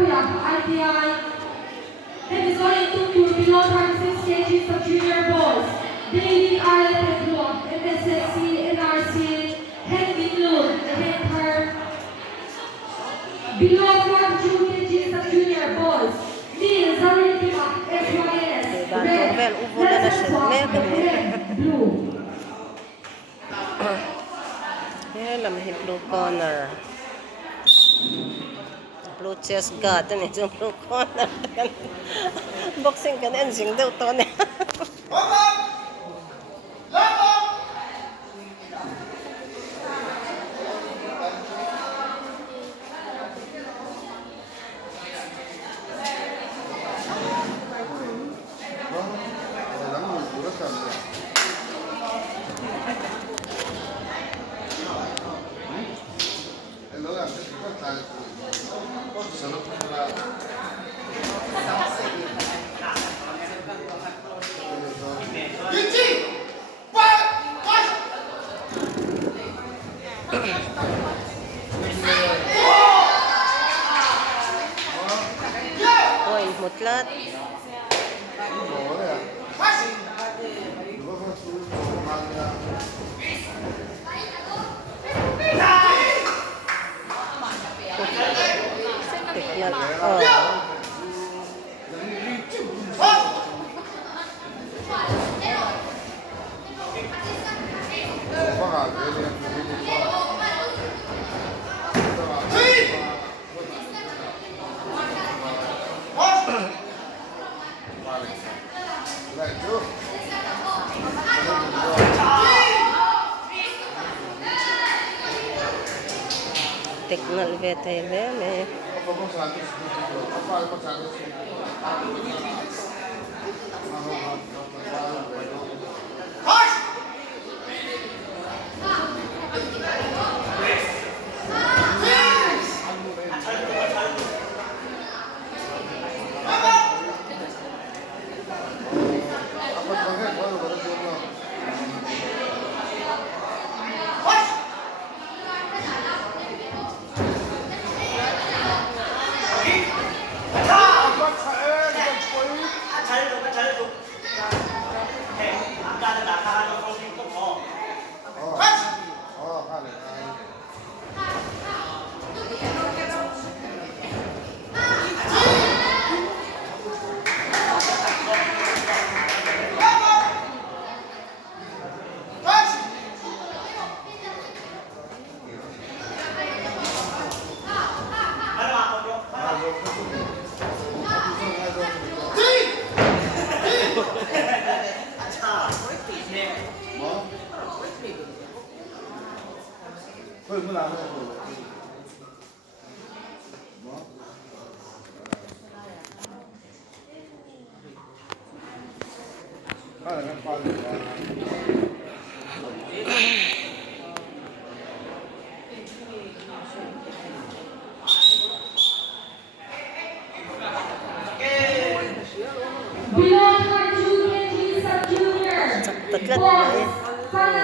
Kuya, ITI. And is going to below 36 kgs of junior boys. David Arlen Pedro, MSSC, NRC, Henry Lund, and her. Below 42 kgs of junior boys. Neil Zaritima, SYS, red. Let's swap, red, blue. Yan lang, may blue corner. Blue chest guard. Ito yung blue corner. Boxing ka na yan. Sing daw ito na. Point mutlat. Tignan. Oh. Tignan vetele me. Below 42 kgs of junior Tatlat boys. na eh.